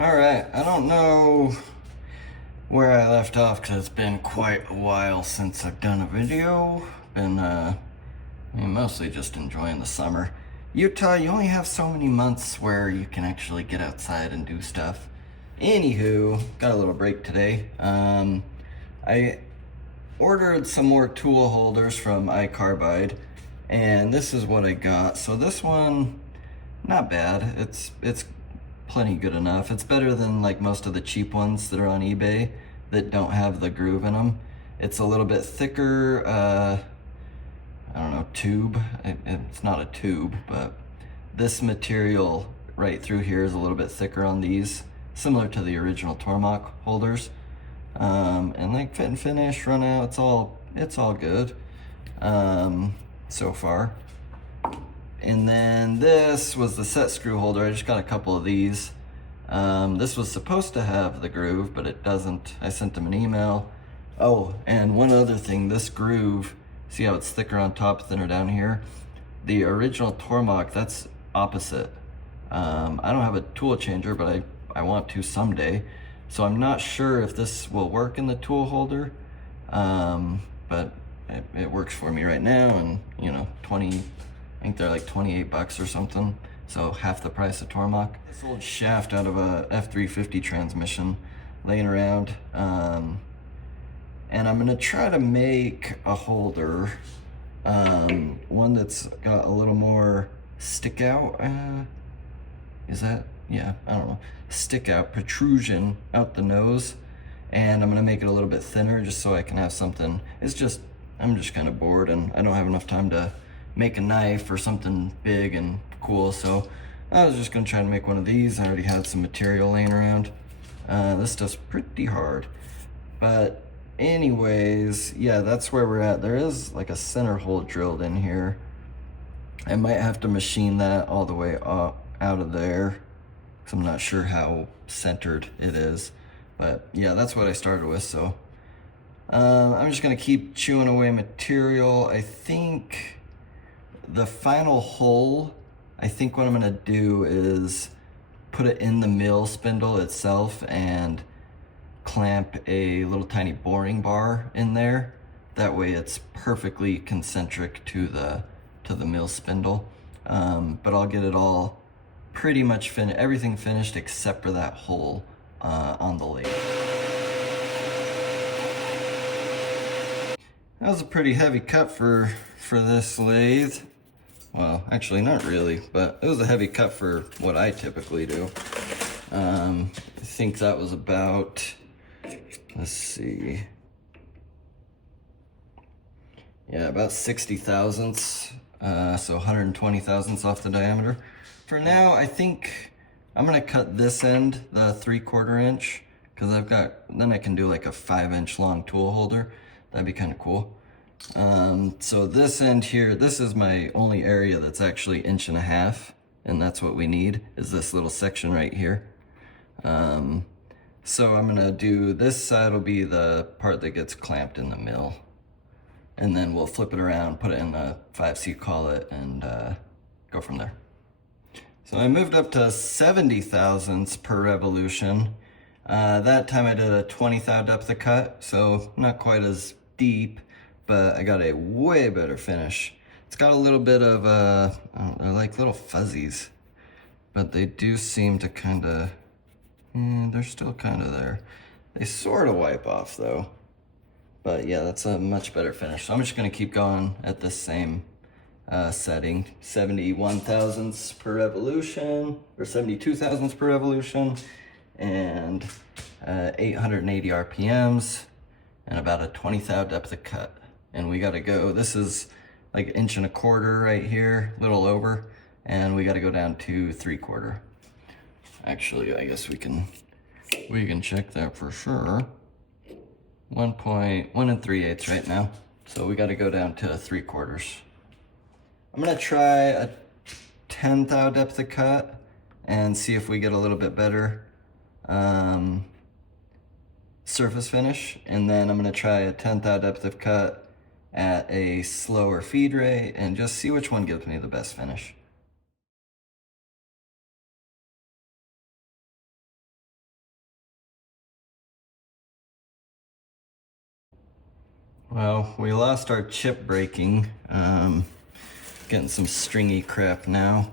Alright, I don't know where I left off because it's been quite a while since I've done a video. Mostly just enjoying the summer. Utah, you only have so many months where you can actually get outside and do stuff. Anywho, got a little break today. I ordered some more tool holders from iCarbide, and this is what I got. So this one, not bad. It's plenty good enough. It's better than like most of the cheap ones that are on eBay that don't have the groove in them. It's a little bit thicker, I don't know, tube. It's not a tube, but this material right through here is a little bit thicker on these, similar to the original Tormach holders. And like fit and finish, run out, it's all good so far. And then this was the set screw holder. I just got a couple of these. This was supposed to have the groove, but it doesn't. I sent them an email. Oh, and one other thing, this groove, see how it's thicker on top, thinner down here? The original Tormach, that's opposite. I don't have a tool changer, but I want to someday. So I'm not sure if this will work in the tool holder, but it works for me right now, and you know, I think they're like 28 bucks or something, so half the price of Tormach. This old shaft out of a F350 transmission laying around, and I'm gonna try to make a holder, one that's got a little more stick out, yeah, I don't know, stick out, protrusion out the nose, and I'm gonna make it a little bit thinner just so I can have something. I'm just kind of bored and I don't have enough time to make a knife or something big and cool, so I was just gonna try to make one of these. I already had some material laying around. This stuff's pretty hard, but anyways, yeah, that's where we're at. There is like a center hole drilled in here. I might have to machine that all the way out of there, because I'm not sure how centered it is, but yeah, that's what I started with. So I'm just gonna keep chewing away material. I think the final hole, I think what I'm gonna do is put it in the mill spindle itself and clamp a little tiny boring bar in there. That way it's perfectly concentric to the mill spindle. But I'll get it all pretty much finished, everything finished except for that hole on the lathe. That was a pretty heavy cut for this lathe. Well, actually not really, but it was a heavy cut for what I typically do. I think that was about, let's see, yeah, about 60 thousandths, so 120 thousandths off the diameter. For now, I think I'm gonna cut this end, the 3/4 inch, because then I can do like a 5-inch long tool holder. That'd be kind of cool. So this end here, this is my only area that's actually 1.5 inches, and that's what we need, is this little section right here. So I'm gonna do, this side will be the part that gets clamped in the mill, and then we'll flip it around, put it in a 5C collet, and go from there. So I moved up to 70 thousandths per revolution. That time I did a 20 thou depth of cut, so not quite as deep, but I got a way better finish. It's got a little bit of, they're like little fuzzies, but they do seem to kind of, they're still kind of there. They sort of wipe off though. But yeah, that's a much better finish. So I'm just gonna keep going at this same setting, 71 thousandths per revolution, or 72 thousandths per revolution, and 880 RPMs, and about a 20 thou depth of cut. And we gotta go, this is like 1.25 inches right here, a little over, and we gotta go down to 3/4. Actually, I guess we can check that for sure. 1 3/8 right now. So we gotta go down to 3/4. I'm gonna try a 10 thou depth of cut and see if we get a little bit better surface finish. And then I'm gonna try a 10 thou depth of cut at a slower feed rate and just see which one gives me the best finish. Well, we lost our chip breaking. Getting some stringy crap now.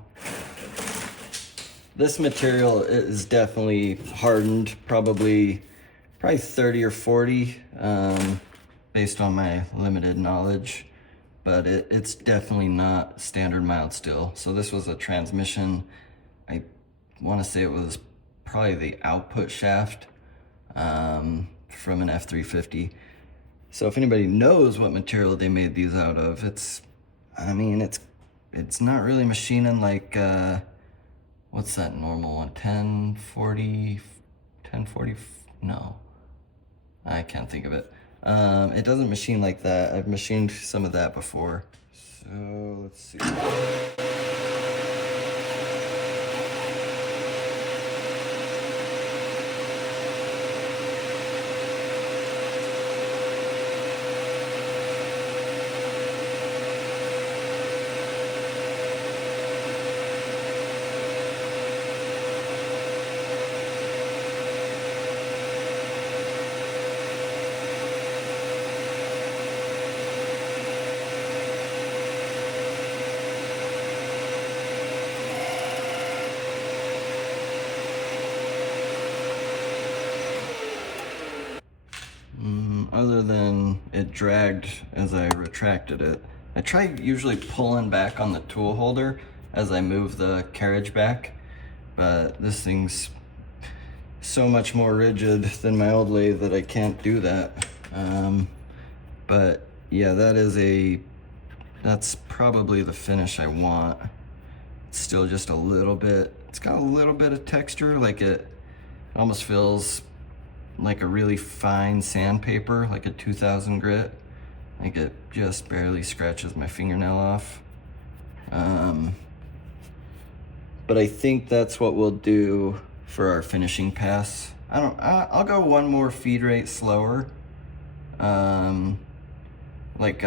This material is definitely hardened, probably 30 or 40, based on my limited knowledge, but it's definitely not standard mild steel. So this was a transmission. I want to say it was probably the output shaft from an F350. So if anybody knows what material they made these out of, it's not really machining like, what's that normal one? 1040, no, I can't think of it. It doesn't machine like that. I've machined some of that before. So let's see. Other than it dragged as I retracted it. I try usually pulling back on the tool holder as I move the carriage back, but this thing's so much more rigid than my old lathe that I can't do that. But yeah, that's probably the finish I want. It's still just a little bit, it's got a little bit of texture, like it almost feels like a really fine sandpaper, like a 2000 grit. Like it just barely scratches my fingernail off. But I think that's what we'll do for our finishing pass. I'll go one more feed rate slower. Like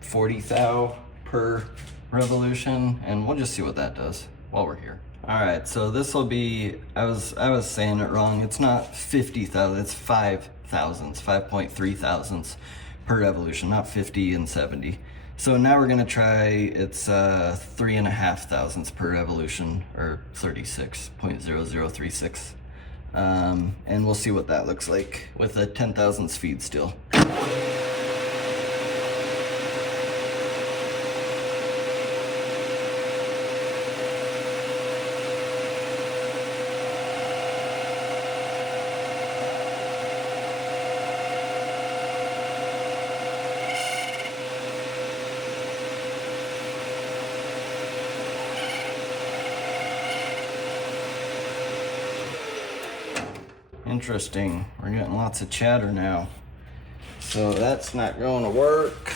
40 thou per revolution, and we'll just see what that does while we're here. All right, so this will be, I was saying it wrong. It's not 50 thou, it's 5 thousandths, 5.3 thousandths per revolution, not 50 and 70. So now we're gonna try, it's 3.5 thousandths per revolution, or 36.0036. And we'll see what that looks like with a 10 thousandths feed steel. Interesting, we're getting lots of chatter now. So that's not going to work.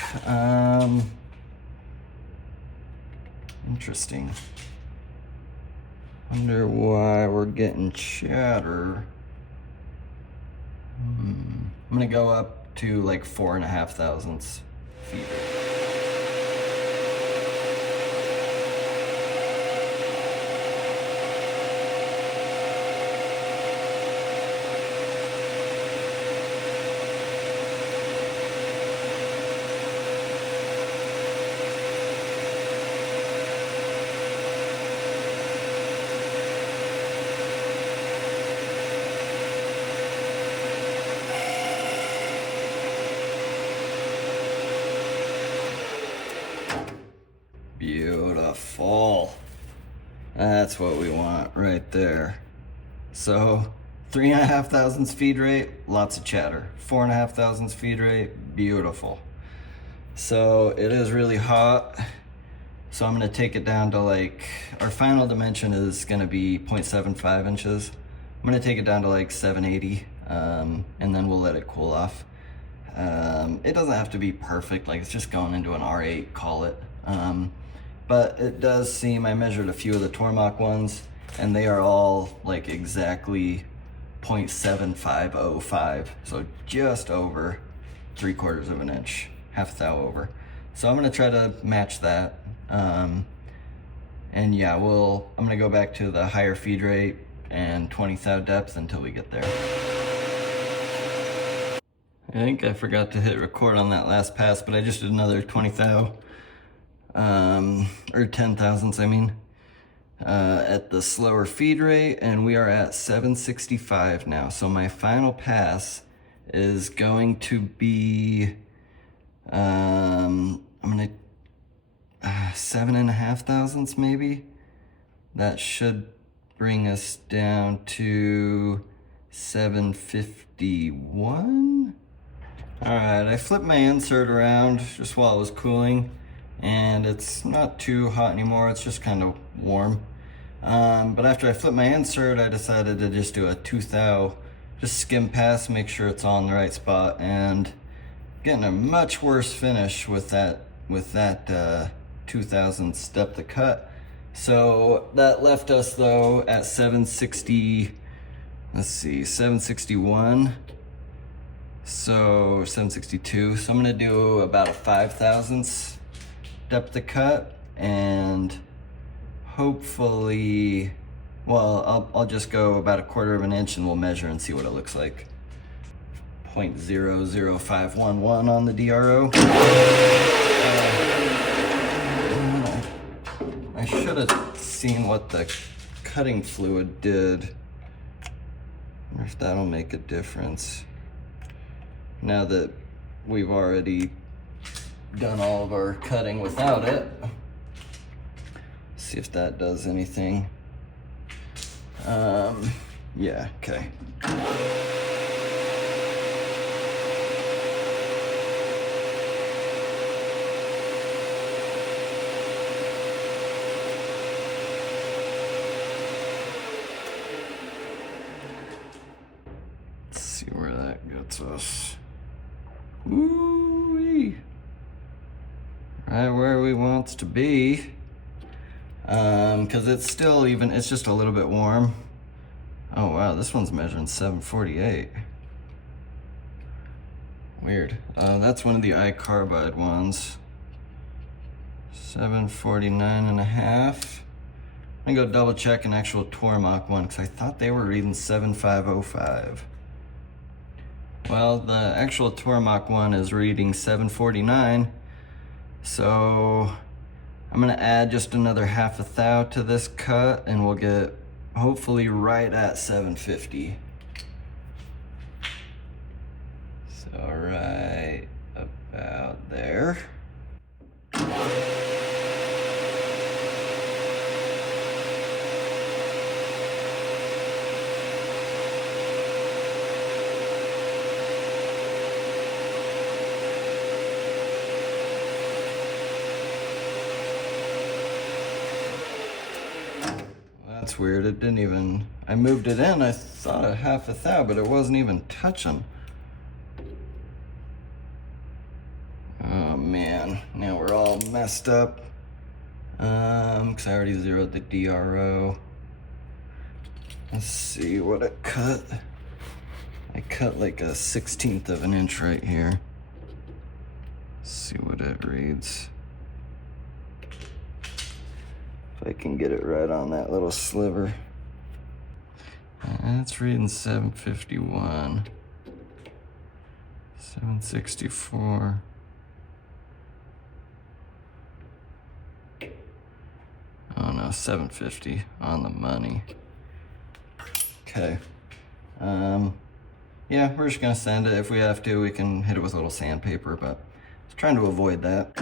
Interesting. Wonder why we're getting chatter. I'm gonna go up to like 4.5 thousandths feet. Beautiful. That's what we want right there. So 3.5 thousandths feed rate, lots of chatter. 4.5 thousandths feed rate, beautiful. So it is really hot. So I'm gonna take it down to like, our final dimension is gonna be 0.75 inches. I'm gonna take it down to like 780, and then we'll let it cool off. It doesn't have to be perfect, like it's just going into an R8, call it. But it does seem, I measured a few of the Tormach ones, and they are all like exactly 0.7505, so just over 3/4 of an inch, half thou over. So I'm gonna try to match that. And yeah, I'm gonna go back to the higher feed rate and 20 thou depth until we get there. think I forgot to hit record on that last pass, but I just did another 20 thou, or 10 thousandths, I mean, at the slower feed rate, and we are at 765 now. So my final pass is going to be, I'm gonna, 7.5 thousandths maybe. That should bring us down to 751. All right, I flipped my insert around just while it was cooling, and it's not too hot anymore. It's just kind of warm. But after I flipped my insert, I decided to just do a 2 thou, just skim pass, make sure it's all in the right spot, and getting a much worse finish with that 2,000 step to cut. So that left us though at 760, let's see, 761. So 762. So I'm gonna do about a 5 thousandths depth to cut, and hopefully, well, I'll just go about 1/4 of an inch and we'll measure and see what it looks like. 0.00511 on the DRO. I should have seen what the cutting fluid did. I wonder if that'll make a difference. Now that we've already done all of our cutting without it. See if that does anything. Yeah, okay. Let's see where that gets us. Ooh-wee. Right where we wants to be. Because it's still it's just a little bit warm. Oh wow, this one's measuring 748. Weird. That's one of the iCarbide ones. 749.5. I'm gonna go double check an actual Tormach one because I thought they were reading 7505. Well, the actual Tormach one is reading 749. So I'm gonna add just another 1/2 thou to this cut and we'll get hopefully right at 750. So right about there. That's weird, it didn't even, I moved it in, I thought a 1/2 thou, but it wasn't even touching. Oh man, now we're all messed up. Cause I already zeroed the DRO. Let's see what it cut. I cut like a 1/16 of an inch right here. Let's see what it reads. If I can get it right on that little sliver. It's reading 751. 764. Oh no, 750 on the money. Okay. Yeah, we're just gonna sand it. If we have to, we can hit it with a little sandpaper, but I was trying to avoid that.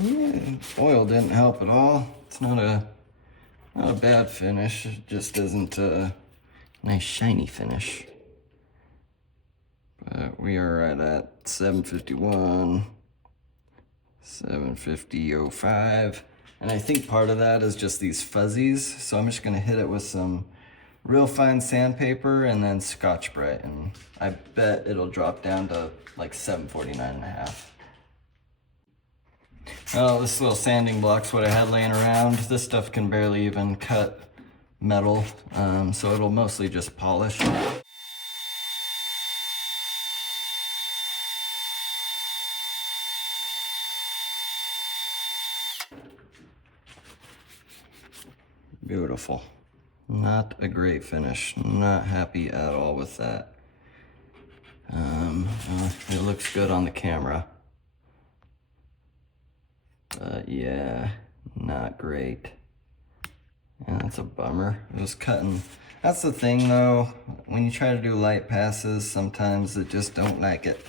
Yeah, oil didn't help at all. It's not a bad finish. It just isn't a nice shiny finish. But we are right at 751, 750.05. And I think part of that is just these fuzzies. So I'm just gonna hit it with some real fine sandpaper and then Scotch-Brite, and I bet it'll drop down to like 749.5. Well, this little sanding block's what I had laying around. This stuff can barely even cut metal, so it'll mostly just polish. Beautiful. Not a great finish. Not happy at all with that. It looks good on the camera. But yeah, not great. Yeah, that's a bummer. It was cutting. That's the thing though, when you try to do light passes, sometimes it just don't like it.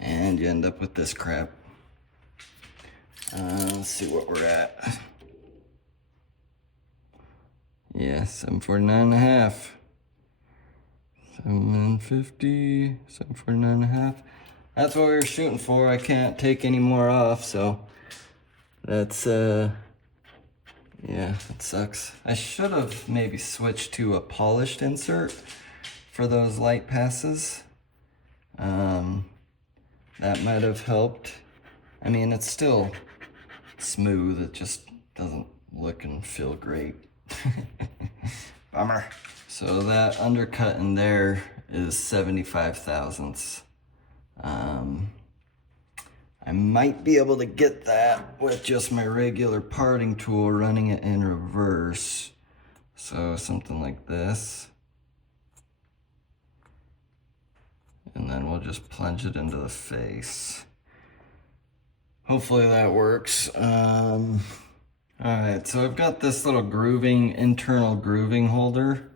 And you end up with this crap. Let's see what we're at. Yeah, 749.5. 750, 749.5. That's what we were shooting for. I can't take any more off, so that's yeah, that sucks. I should have maybe switched to a polished insert for those light passes. That might have helped. I mean, it's still smooth. It just doesn't look and feel great. Bummer. So that undercut in there is 75 thousandths. I might be able to get that with just my regular parting tool running it in reverse. So something like this. And then we'll just plunge it into the face. Hopefully that works. Alright, so I've got this little internal grooving holder.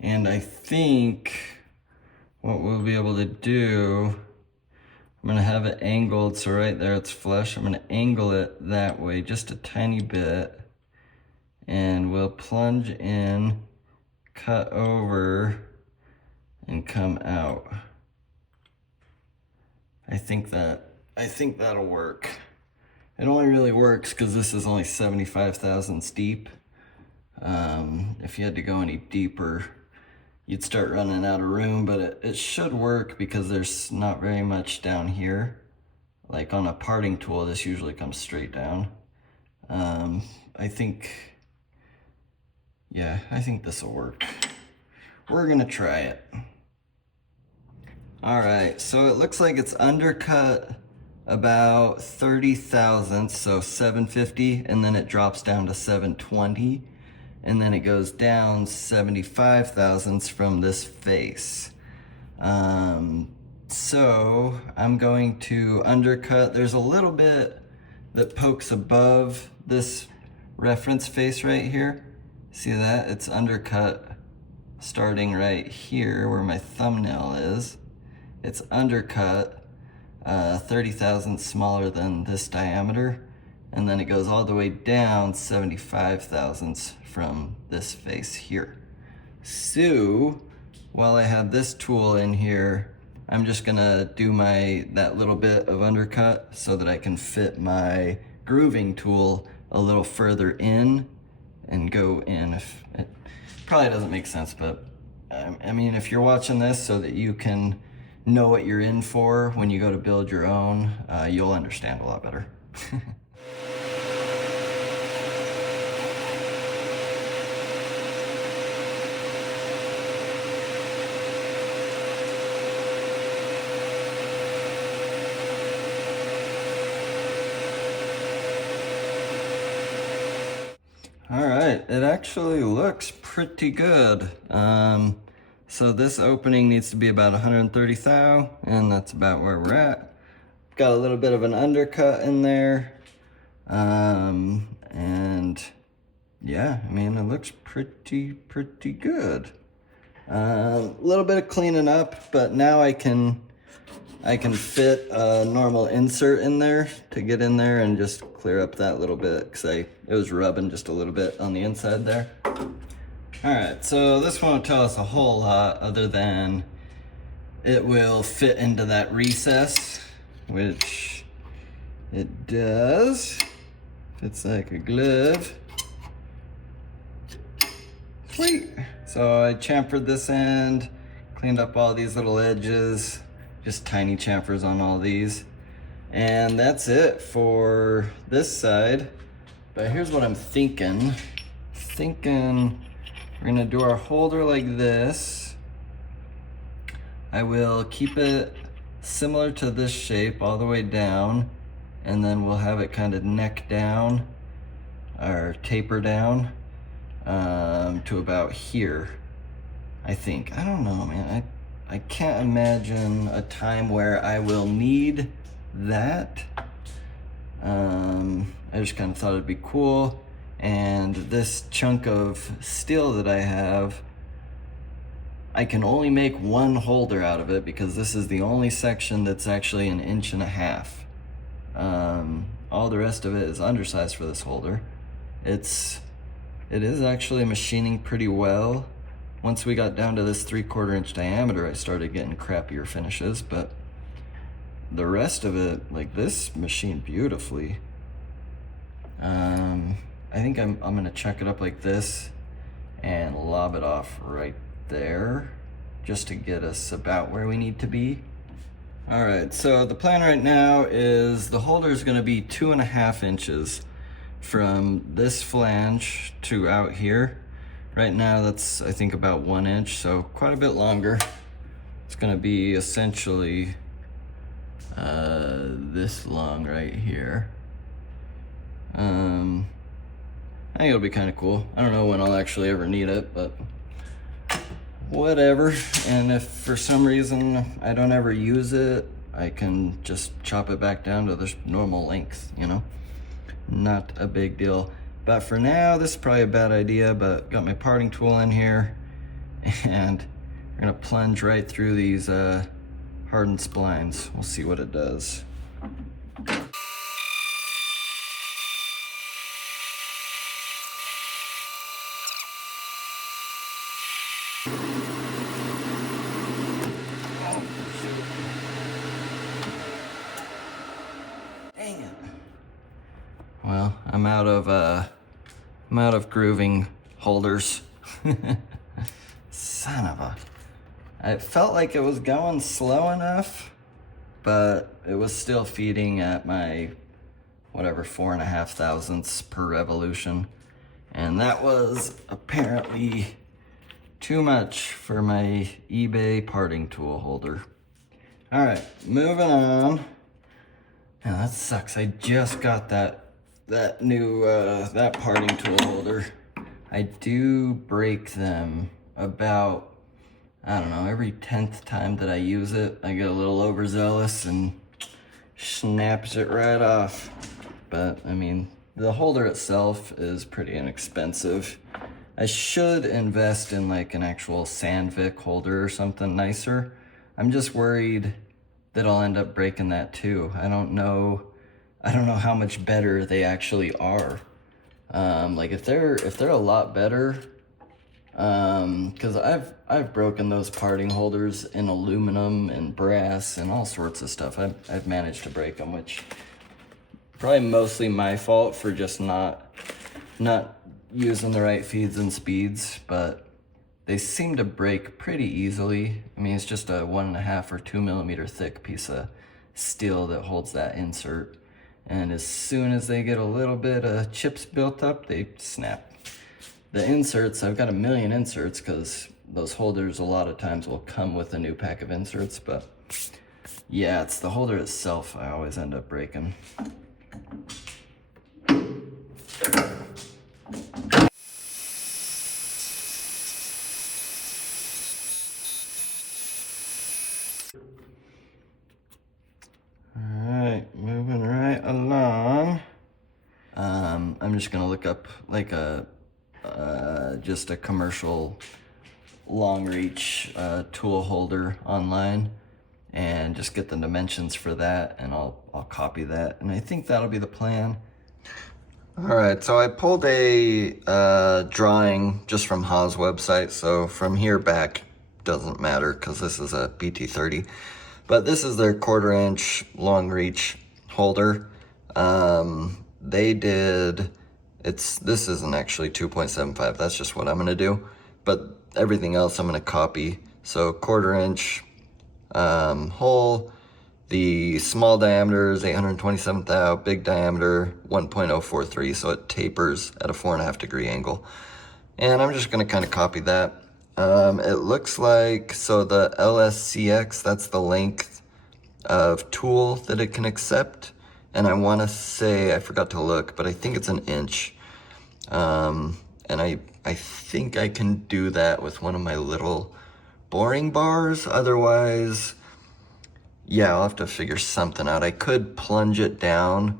And I think what we'll be able to do, I'm gonna have it angled, so right there it's flush. I'm gonna angle it that way just a tiny bit. And we'll plunge in, cut over, and come out. I think that'll work. It only really works because this is only 75 thousandths deep. If you had to go any deeper, you'd start running out of room, but it should work because there's not very much down here. Like on a parting tool, this usually comes straight down. I think this will work. We're gonna try it. All right, so it looks like it's undercut about 30 thousandths, so 750, and then it drops down to 720, and then it goes down 75 thousandths from this face. So I'm going to undercut. There's a little bit that pokes above this reference face right here. See that? It's undercut starting right here where my thumbnail is. It's undercut 30 thousandths smaller than this diameter, and then it goes all the way down 75 thousandths from this face here. So while I have this tool in here, I'm just gonna do that little bit of undercut so that I can fit my grooving tool a little further in and go in. If it probably doesn't make sense, but I mean, if you're watching this so that you can know what you're in for when you go to build your own, you'll understand a lot better. All right, it actually looks pretty good. So this opening needs to be about 130 thou, and that's about where we're at. Got a little bit of an undercut in there. And yeah, I mean, it looks pretty good. A little bit of cleaning up, but now I can fit a normal insert in there to get in there and just clear up that little bit because it was rubbing just a little bit on the inside there. All right, so this won't tell us a whole lot other than it will fit into that recess, which it does. Fits like a glove. Sweet. So I chamfered this end, cleaned up all these little edges, just tiny chamfers on all these. And that's it for this side. But here's what I'm thinking. We're gonna do our holder like this. I will keep it similar to this shape all the way down, and then we'll have it kind of neck down or taper down to about here, I think. I don't know, man. I can't imagine a time where I will need that. I just kind of thought it'd be cool. And this chunk of steel that I have, I can only make one holder out of it because this is the only section that's actually 1.5 inches. All the rest of it is undersized for this holder. It is actually machining pretty well. Once we got down to this 3/4 inch diameter, I started getting crappier finishes, but the rest of it, like this, machined beautifully. I think I'm gonna chuck it up like this and lob it off right there just to get us about where we need to be. All right, so the plan right now is the holder is gonna be 2.5 inches from this flange to out here. Right now that's, I think, about 1 inch, so quite a bit longer. It's gonna be essentially this long right here. I think it'll be kind of cool. I don't know when I'll actually ever need it, but whatever. And if for some reason I don't ever use it, I can just chop it back down to the normal length, you know? Not a big deal. But for now, this is probably a bad idea, but got my parting tool in here, and we're gonna plunge right through these hardened splines. We'll see what it does. Dang it. Well, I'm out of grooving holders. Son of a. It felt like it was going slow enough, but it was still feeding at my, whatever, 4.5 thousandths per revolution. And that was apparently too much for my eBay parting tool holder. All right, moving on. Now that sucks. I just got that new that parting tool holder. I do break them about, I don't know, every 10th time that I use it. I get a little overzealous and snaps it right off. But I mean, the holder itself is pretty inexpensive. I should invest in like an actual Sandvik holder or something nicer. I'm just worried that I'll end up breaking that too. I don't know how much better they actually are. Like if they're a lot better, because I've broken those parting holders in aluminum and brass and all sorts of stuff. I've managed to break them, which probably mostly my fault for just not using the right feeds and speeds, but they seem to break pretty easily. I mean, it's just a 1.5 or 2 millimeter thick piece of steel that holds that insert. And as soon as they get a little bit of chips built up, they snap. The inserts, I've got 1 million inserts because those holders a lot of times will come with a new pack of inserts, but yeah, it's the holder itself I always end up breaking. Moving right along. I'm just gonna look up like just a commercial long reach tool holder online and just get the dimensions for that, and I'll copy that, and I think that'll be the plan. All right, so I pulled a drawing just from Ha's website, so from here back doesn't matter because this is a BT30. But this is their 1/4 inch long reach holder. they did, this isn't actually 2.75, that's just what I'm gonna do, but everything else I'm gonna copy. So 1/4 inch hole, the small diameter is 827 thou, big diameter 1.043, so it tapers at a 4.5 degree angle. And I'm just gonna kind of copy that. It looks like, so the LSCX, that's the length of tool that it can accept. And I want to say, I forgot to look, but I think it's 1 inch. And I think I can do that with one of my little boring bars. Otherwise, yeah, I'll have to figure something out. I could plunge it down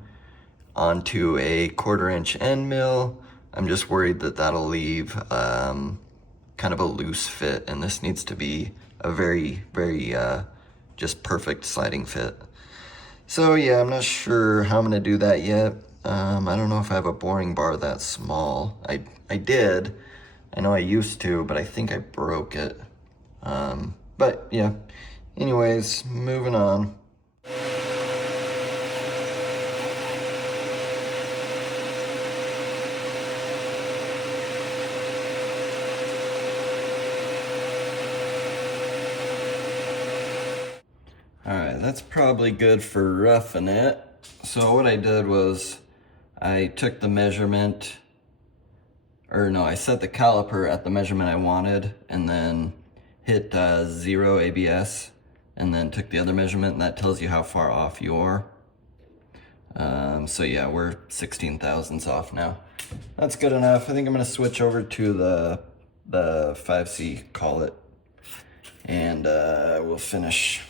onto a 1/4 inch end mill. I'm just worried that that'll leave kind of a loose fit, and this needs to be a very, very just perfect sliding fit. So yeah, I'm not sure how I'm gonna do that yet. I don't know if I have a boring bar that small. I did. I know I used to, but I think I broke it. But yeah, anyways, moving on. Alright, that's probably good for roughing it. So what I did was I took the measurement, or no, I set the caliper at the measurement I wanted and then hit 0 ABS and then took the other measurement, and that tells you how far off you are. So yeah, we're 16 thousandths off now. That's good enough. I think I'm gonna switch over to the 5C collet, and we'll finish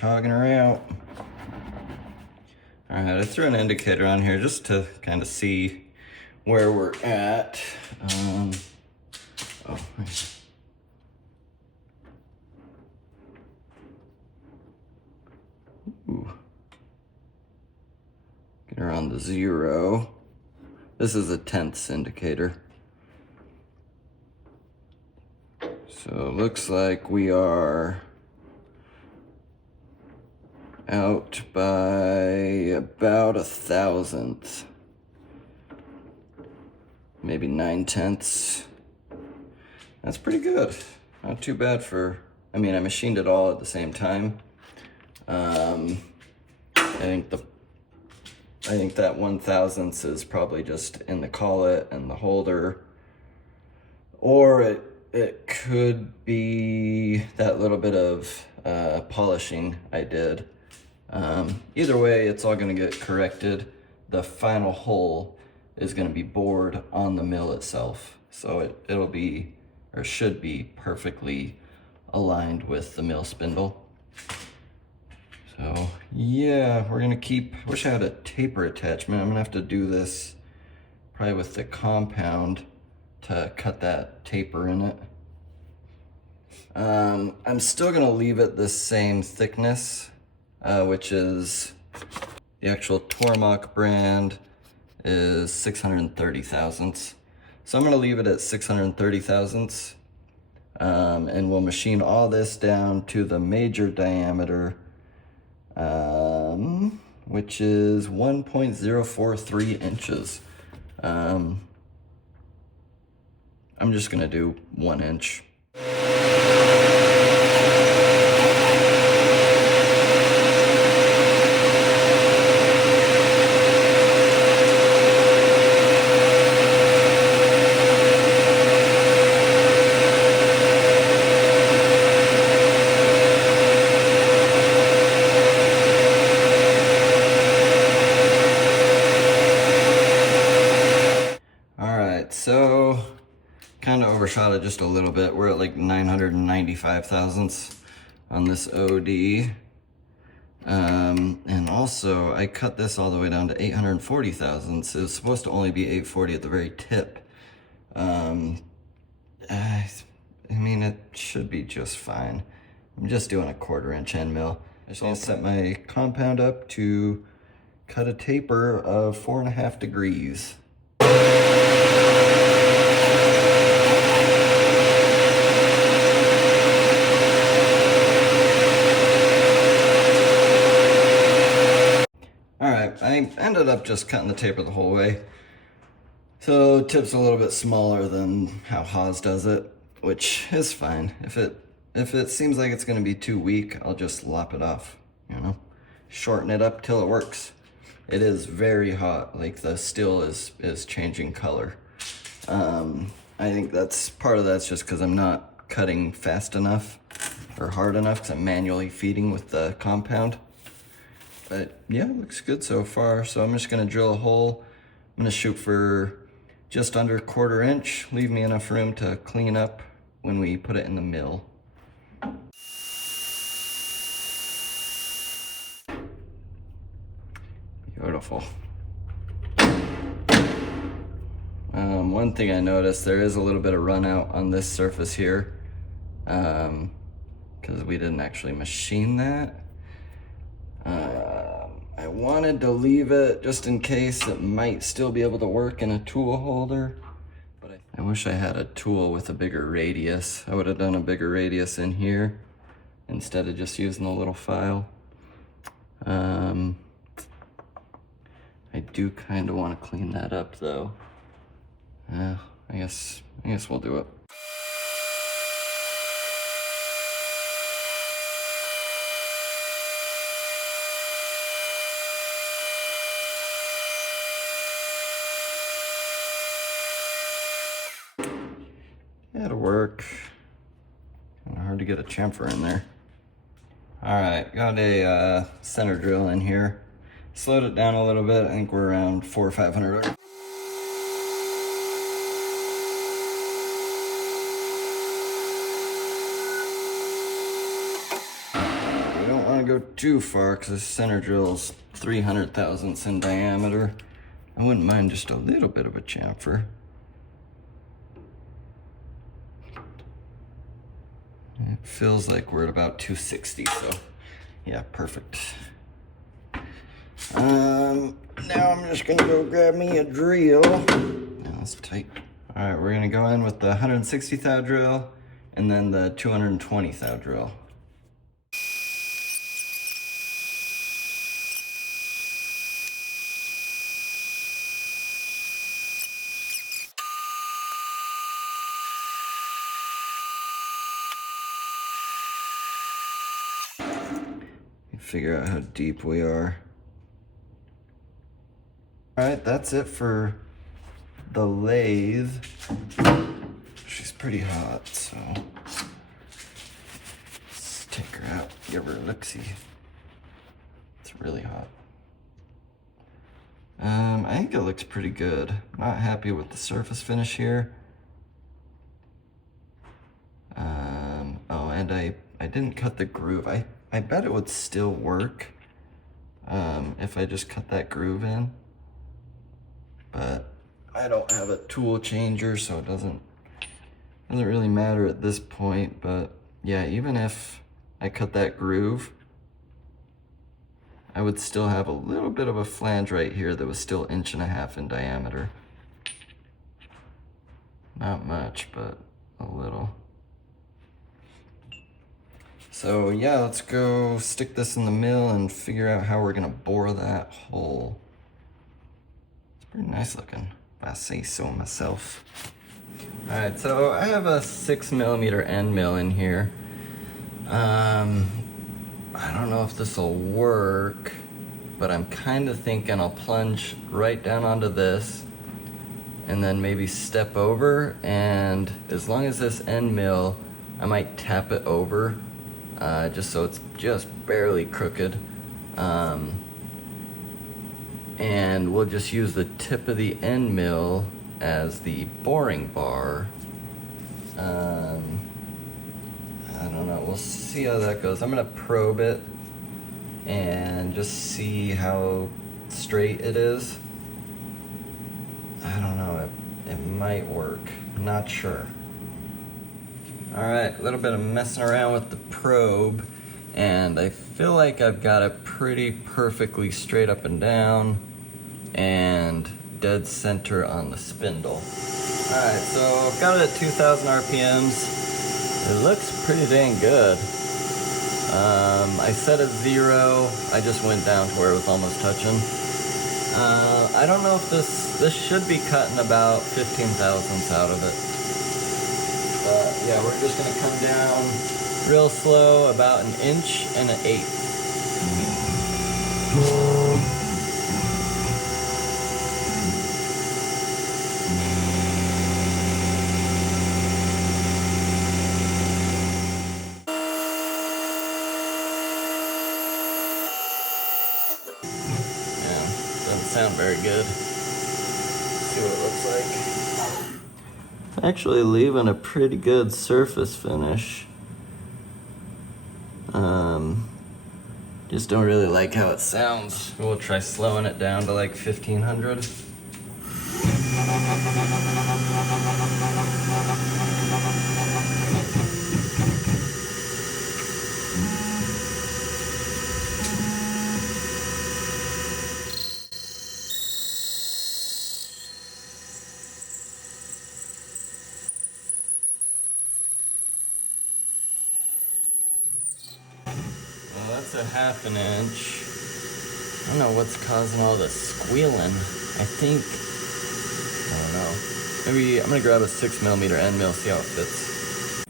hogging her out. All right, I threw an indicator on here just to kind of see where we're at. Oh, nice. Ooh. Get her on the 0. This is a tenths indicator. So it looks like we are out by about 1,000th, maybe 9/10. That's pretty good. Not too bad for, I mean, I machined it all at the same time. I think that 1,000th is probably just in the collet and the holder, or it could be that little bit of polishing I did. Either way, it's all going to get corrected. The final hole is going to be bored on the mill itself, so it'll be, or should be, perfectly aligned with the mill spindle. So yeah, we're gonna keep, wish I had a taper attachment. I'm gonna have to do this probably with the compound to cut that taper in it. I'm still gonna leave it the same thickness, which is the actual Tormach brand is 630 thousandths. So I'm gonna leave it at 630 thousandths, and we'll machine all this down to the major diameter, which is 1.043 inches. I'm just gonna do 1 inch. So kind of overshot it just a little bit. We're at like 995 thousandths on this OD. And also I cut this all the way down to 840 thousandths. It was supposed to only be 840 at the very tip. I mean, it should be just fine. I'm just doing a 1/4 inch end mill. I just want to set my compound up to cut a taper of 4.5 degrees. Alright, I ended up just cutting the taper the whole way. So tip's a little bit smaller than how Haas does it, which is fine. If it seems like it's gonna be too weak, I'll just lop it off, you know? Shorten it up till it works. It is very hot, like the steel is changing color. I think that's part of that's just because I'm not cutting fast enough or hard enough because I'm manually feeding with the compound. But yeah, it looks good so far. So I'm just gonna drill a hole. I'm gonna shoot for just under 1/4 inch. Leave me enough room to clean up when we put it in the mill. Beautiful. One thing I noticed, there is a little bit of run out on this surface here because we didn't actually machine that. I wanted to leave it just in case it might still be able to work in a tool holder, but I wish I had a tool with a bigger radius. I would have done a bigger radius in here instead of just using the little file. I do kind of want to clean that up though. I guess we'll do it. It'll work. Kind of hard to get a chamfer in there. All right, got a center drill in here. Slowed it down a little bit. I think we're around 400 or 500. We don't want to go too far because this center drill's 300 thousandths in diameter. I wouldn't mind just a little bit of a chamfer. It feels like we're at about 260, so yeah, perfect. Now I'm just gonna go grab me a drill. Now that's tight. All right, we're gonna go in with the 160 thou drill and then the 220 thou drill. Figure out how deep we are. All right, that's it for the lathe. She's pretty hot, so let's take her out, give her a look-see. It's really hot. I think it looks pretty good. Not happy with the surface finish here. Oh, and I didn't cut the groove. I bet it would still work if I just cut that groove in, but I don't have a tool changer, so it doesn't really matter at this point. But yeah, even if I cut that groove, I would still have a little bit of a flange right here that was still 1.5 inches in diameter. Not much, but a little. So yeah, let's go stick this in the mill and figure out how we're gonna bore that hole. It's pretty nice looking, if I say so myself. All right, so I have a 6mm end mill in here. I don't know if this will work, but I'm kind of thinking I'll plunge right down onto this and then maybe step over, and as long as this end mill, I might tap it over just so it's just barely crooked. And we'll just use the tip of the end mill as the boring bar. I don't know, we'll see how that goes. I'm gonna probe it and just see how straight it is. I don't know, it might work, not sure. All right, a little bit of messing around with the probe, and I feel like I've got it pretty perfectly straight up and down and dead center on the spindle. All right, so I've got it at 2,000 RPMs. It looks pretty dang good. I set a 0. I just went down to where it was almost touching. I don't know if this should be cutting about 15 thousandths out of it. But yeah, we're just gonna come down real slow, about 1 inch and 1/8. Sound very good. See what it looks like. Actually leaving a pretty good surface finish. Just don't really like how it sounds. We'll try slowing it down to like 1500. That's a 1/2 inch. I don't know what's causing all this squealing. I don't know. Maybe I'm gonna grab a 6mm end mill, see how it fits.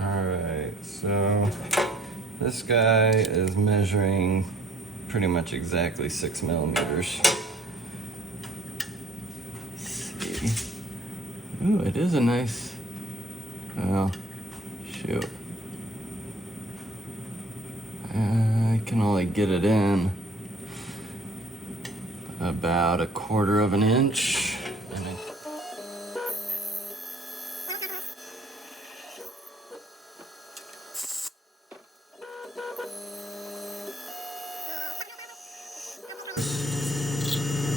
Alright, so this guy is measuring pretty much exactly 6mm. Let's see. Ooh, it is a nice, well, shoot. I can only get it in about 1/4 inch.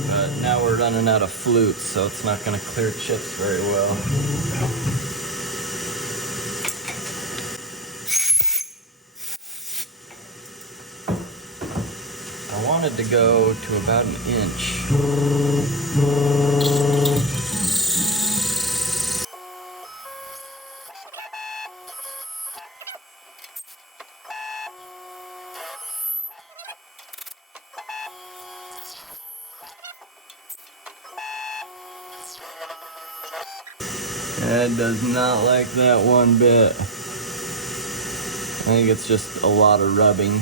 But now we're running out of flutes, so it's not going to clear chips very well. I wanted to go to about 1 inch. It does not like that one bit. I think it's just a lot of rubbing.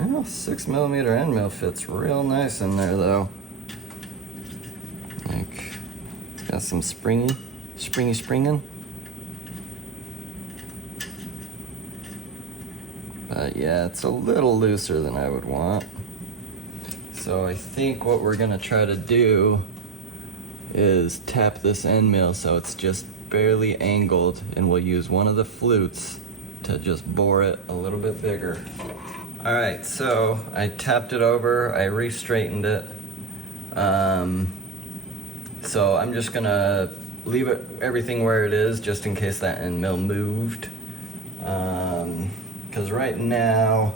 Oh, 6mm end mill fits real nice in there though. Like, got some springing. But yeah, it's a little looser than I would want. So I think what we're gonna try to do is tap this end mill so it's just barely angled, and we'll use one of the flutes to just bore it a little bit bigger. All right, so I tapped it over, I re-straightened it. So I'm just gonna leave everything where it is just in case that end mill moved. Because right now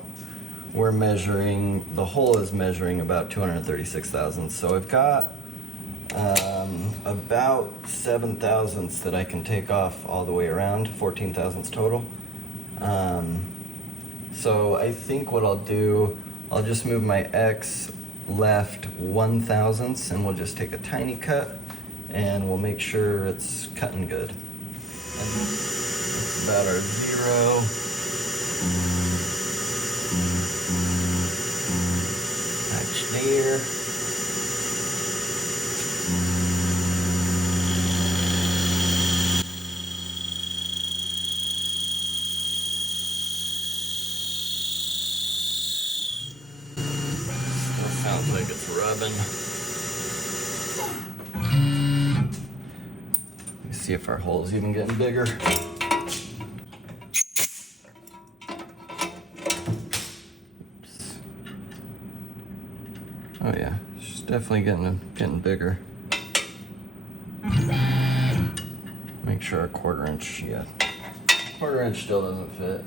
we're measuring, the hole is measuring about 236 thousandths. So I've got about 7 thousandths that I can take off all the way around, 14 thousandths total. So I think what I'll do, I'll just move my X left 1 thousandths and we'll just take a tiny cut and we'll make sure it's cutting good. And it's about our 0. Touch there. Sounds like it's rubbing. Let's see if our hole's even getting bigger. Oops. Oh yeah, it's definitely getting bigger. Make sure a 1/4 inch, yeah. 1/4 inch still doesn't fit.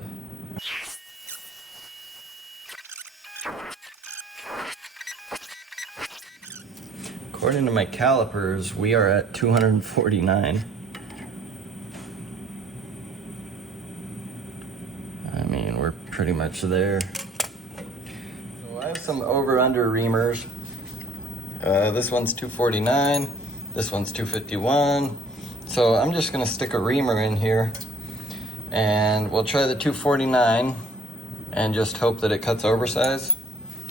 According to my calipers, we are at 249. pretty much there. So I have some over-under reamers. This one's 249, this one's 251. So I'm just gonna stick a reamer in here and we'll try the 249 and just hope that it cuts oversize.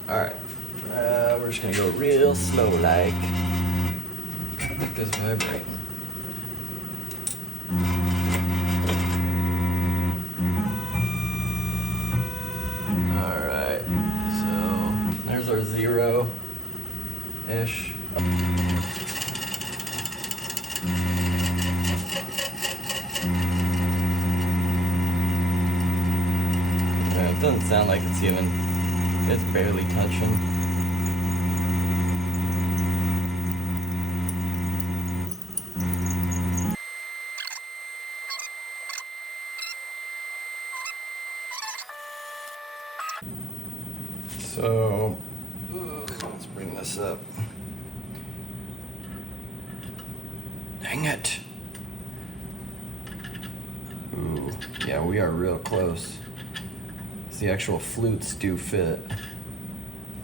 All right, we're just gonna go real slow like. It is vibrating. All right, so there's our 0-ish. It doesn't sound like it's barely touching. So, let's bring this up. Dang it. Ooh, yeah, we are real close. The actual flutes do fit.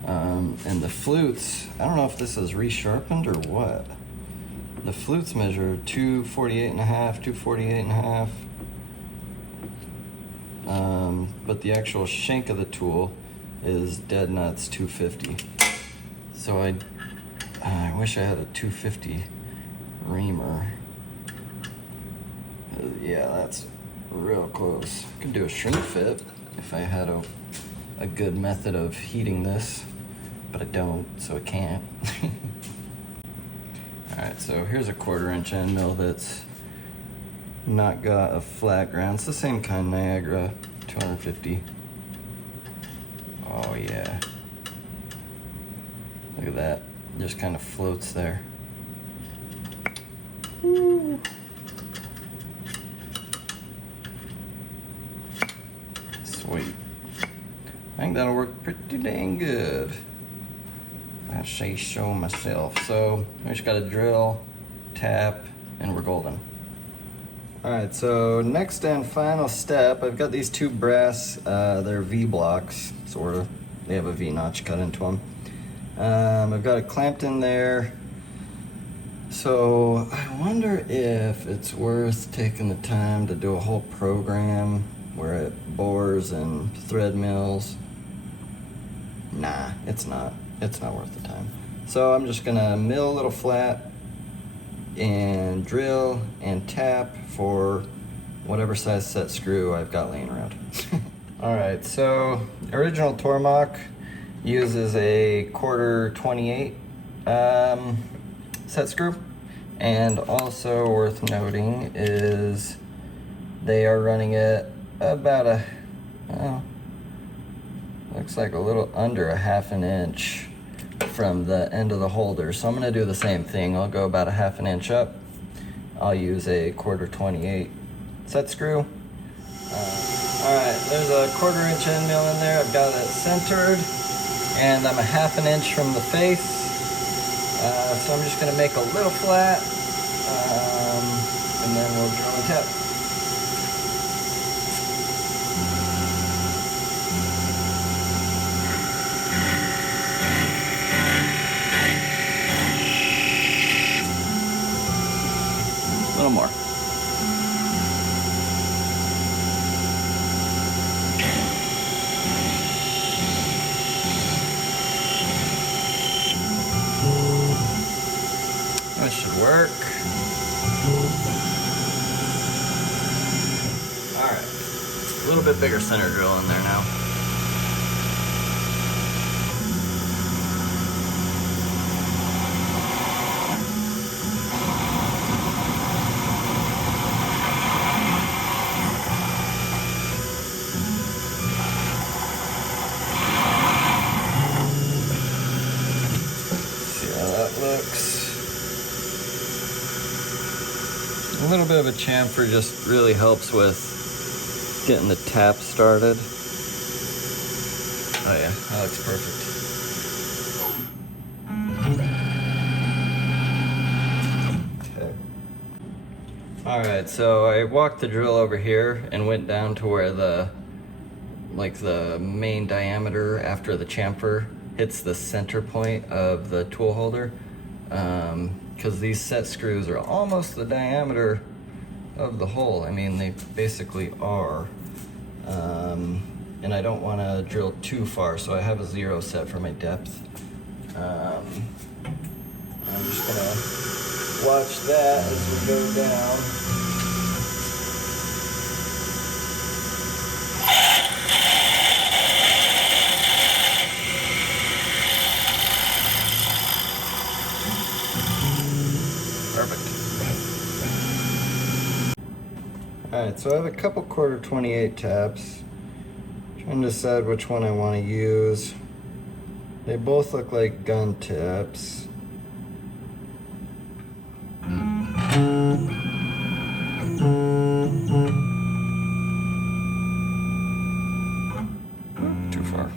And the flutes, I don't know if this is resharpened or what. The flutes measure 248.5, 248.5. But the actual shank of the tool is dead nuts 250. So I wish I had a 250 reamer. Yeah, that's real close. I could do a shrink fit if I had a good method of heating this, but I don't, so I can't. Alright, so here's a 1/4" end mill that's not got a flat ground. It's the same kind, Niagara, 250. Oh yeah. Look at that. Just kind of floats there. Woo. Sweet. I think that'll work pretty dang good. I say so myself. So we just gotta drill, tap, and we're golden. Alright, so next and final step, I've got these two brass, they're V-blocks, sort of. They have a V-notch cut into them. I've got it clamped in there. So I wonder if it's worth taking the time to do a whole program where it bores and thread mills. Nah, it's not. It's not worth the time. So I'm just gonna mill a little flat and drill and tap for whatever size set screw I've got laying around. Alright, so original Tormach uses a 1/4 28 set screw. And also worth noting is they are running it about looks like a little under a 1/2 inch from the end of the holder. So I'm gonna do the same thing. I'll go about a 1/2 inch up. I'll use a 1/4 28 set screw. Alright, there's a 1/4 inch end mill in there. I've got it centered and I'm a 1/2 inch from the face. So I'm just gonna make a little flat and then we'll drill and tap. A little more. That should work. All right, a little bit bigger center drill in there now. A little bit of a chamfer just really helps with getting the tap started. Oh yeah, that looks perfect. Okay. All right, so I walked the drill over here and went down to where the like the main diameter after the chamfer hits the center point of the tool holder, because these set screws are almost the diameter of the hole. I mean, they basically are. And I don't want to drill too far, so I have a 0 set for my depth. I'm just gonna watch that as we go down. Perfect. Alright, so I have a couple quarter 28 taps. Trying to decide which one I want to use. They both look like gun tips. Too far.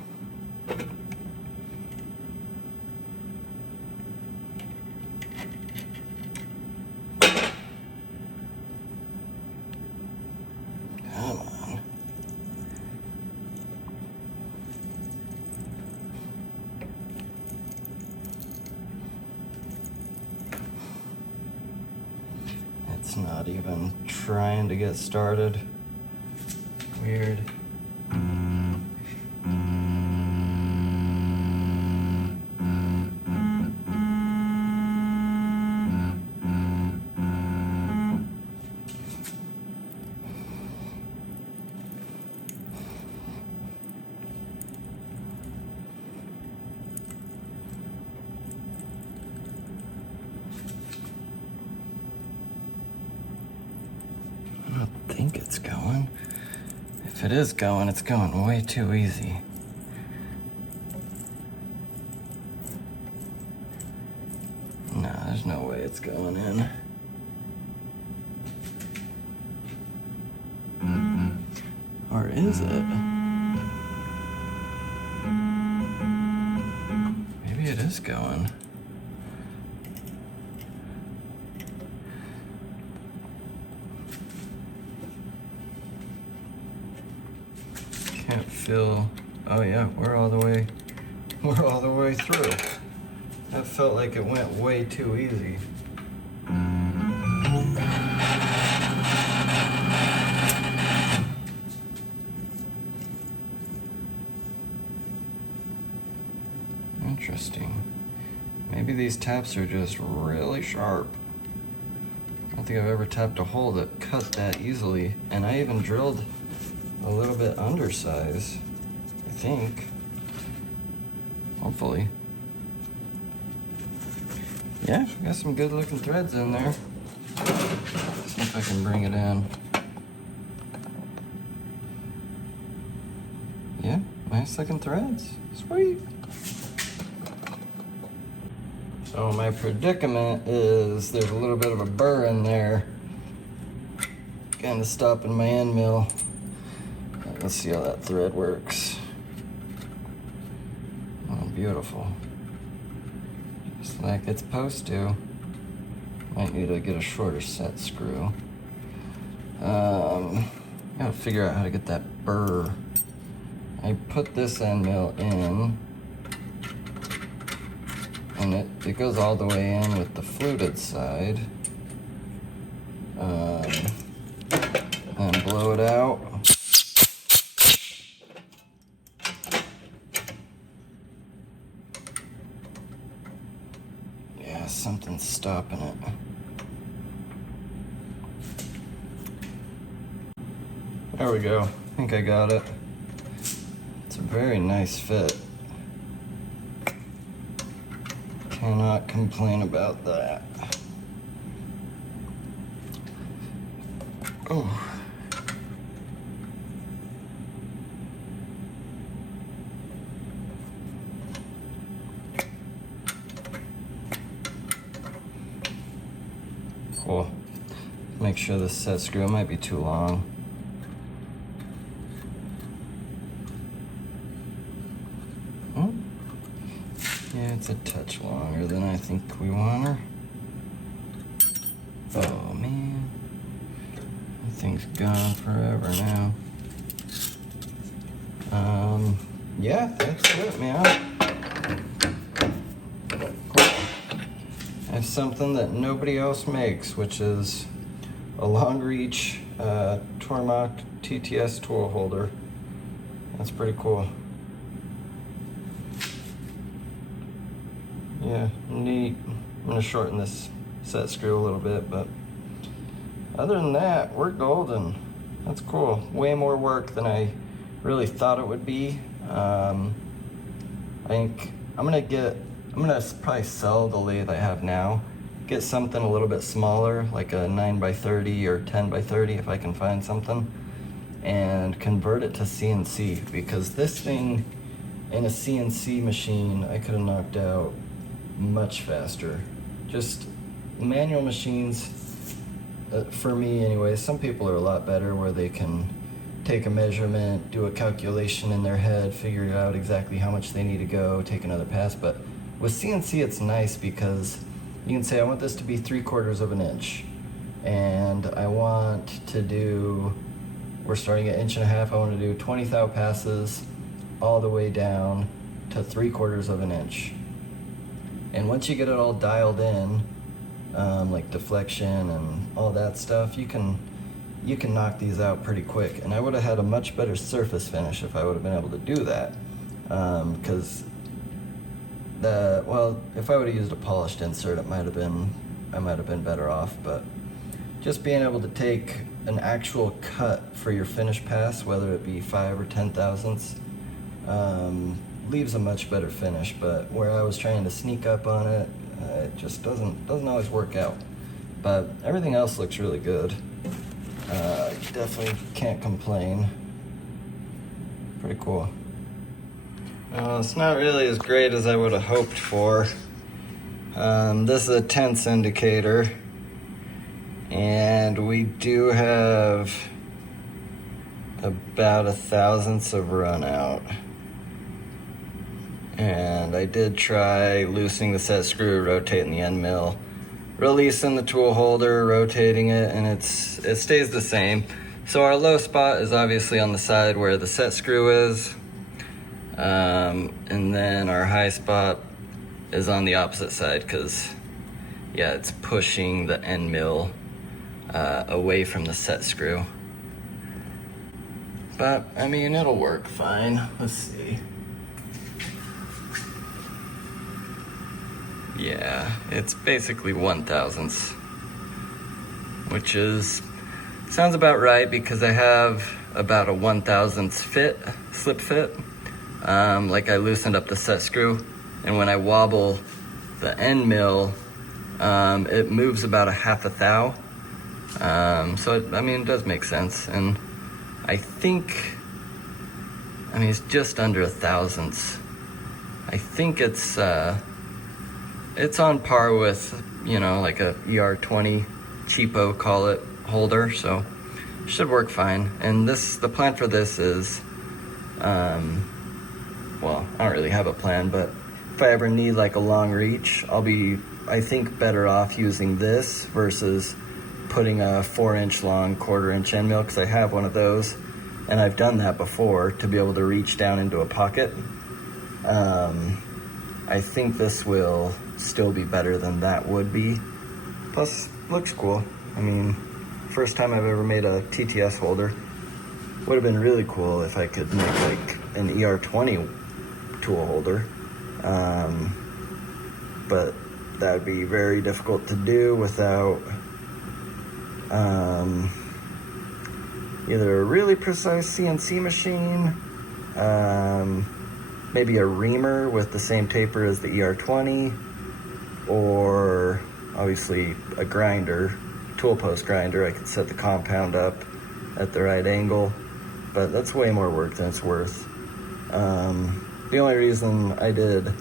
Come on. It's not even trying to get started. Weird. I don't think it's going. If it is going, it's going way too easy. No, there's no way it's going in. Or is it? Maybe it is going. Can't feel. Oh yeah, we're all the way through. That felt like it went way too easy. Interesting. Maybe these taps are just really sharp. I don't think I've ever tapped a hole that cut that easily, and I even drilled a little bit undersize, I think. Hopefully. Yeah, got some good looking threads in there. See if I can bring it in. Yeah, nice looking threads. Sweet. So my predicament is there's a little bit of a burr in there, kind of stopping my end mill. Let's see how that thread works. Oh, beautiful. Just like it's supposed to. Might need to get a shorter set screw. Gotta figure out how to get that burr. I put this end mill in, and it goes all the way in with the fluted side. And blow it out. Yeah, something's stopping it. There we go. I think I got it. It's a very nice fit. Cannot complain about that. Oh. Cool. Make sure this set screw might be too long. Oh. Yeah, it's a touch longer than I think we want her. Oh man. That thing's gone forever now. Yeah, that's it, man. I have something that nobody else makes, which is a long reach Tormach TTS tool holder. That's pretty cool. Yeah, neat. I'm gonna shorten this set screw a little bit, but other than that, we're golden. That's cool. Way more work than I really thought it would be. I think I'm gonna probably sell the lathe I have now, get something a little bit smaller, like a 9x30 or 10x30 if I can find something, and convert it to CNC, because this thing in a CNC machine I could have knocked out much faster. Just manual machines, for me anyway, some people are a lot better where they can take a measurement, do a calculation in their head, figure out exactly how much they need to go, take another pass. But with CNC it's nice because you can say I want this to be 3/4 of an inch, and I want to do, we're starting at 1.5 inches, I want to do 20 thou passes all the way down to 3/4 of an inch. And once you get it all dialed in, like deflection and all that stuff, you can knock these out pretty quick. And I would have had a much better surface finish if I would have been able to do that, because if I would have used a polished insert, I might have been better off. But just being able to take an actual cut for your finish pass, whether it be 5 or 10 thousandths, leaves a much better finish. But where I was trying to sneak up on it, it just doesn't always work out. But everything else looks really good. Definitely can't complain. Pretty cool. It's not really as great as I would have hoped for. This is a tenths indicator, and we do have about 1/1000th of run out. And I did try loosening the set screw, rotating the end mill, releasing the tool holder, rotating it, and it stays the same. So our low spot is obviously on the side where the set screw is, and then our high spot is on the opposite side, because yeah, it's pushing the end mill away from the set screw. But I mean, it'll work fine. Let's see. Yeah, it's basically 1/1000th, which sounds about right, because I have about a 1/1000th slip fit. Like I loosened up the set screw, and when I wobble the end mill, it moves about a 1/2 thou. So it does make sense. And I think, it's just under 1/1000th. I think it's on par with, like a ER20 cheapo, call it, holder, so it should work fine. And the plan for this is, well, I don't really have a plan, but if I ever need like a long reach, I'll be, I think, better off using this versus putting a 4-inch long 1/4 inch end mill, because I have one of those, and I've done that before to be able to reach down into a pocket. I think this will still be better than that would be. Plus, looks cool. First time I've ever made a TTS holder. Would have been really cool if I could make like an ER20 tool holder. But that would be very difficult to do without either a really precise CNC machine, maybe a reamer with the same taper as the ER20, or obviously a grinder, tool post grinder. I could set the compound up at the right angle, but that's way more work than it's worth. The only reason I did,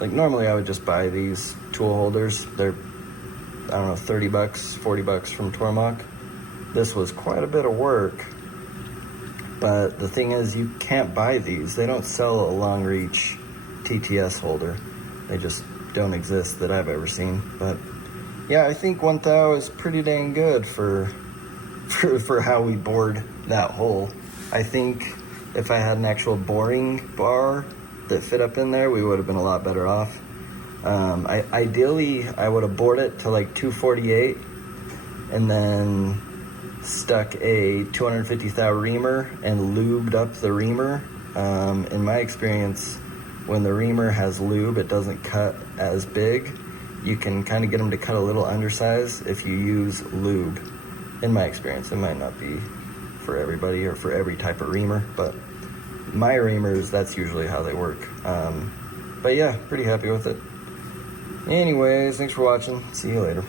normally I would just buy these tool holders. They're, I don't know, 30 bucks, 40 bucks from Tormach. This was quite a bit of work, but the thing is, you can't buy these. They don't sell a long reach TTS holder. They just don't exist that I've ever seen. But yeah, I think 1 thou is pretty dang good for how we bored that hole. I think If I had an actual boring bar that fit up in there, we would have been a lot better off. Ideally, I would have bored it to like 248 and then stuck a 250 thou reamer and lubed up the reamer. In my experience, when the reamer has lube, it doesn't cut as big. You can kind of get them to cut a little undersized if you use lube. In my experience, it might not be for everybody or for every type of reamer, but my reamers, that's usually how they work. But yeah, pretty happy with it. Anyways, thanks for watching. See you later.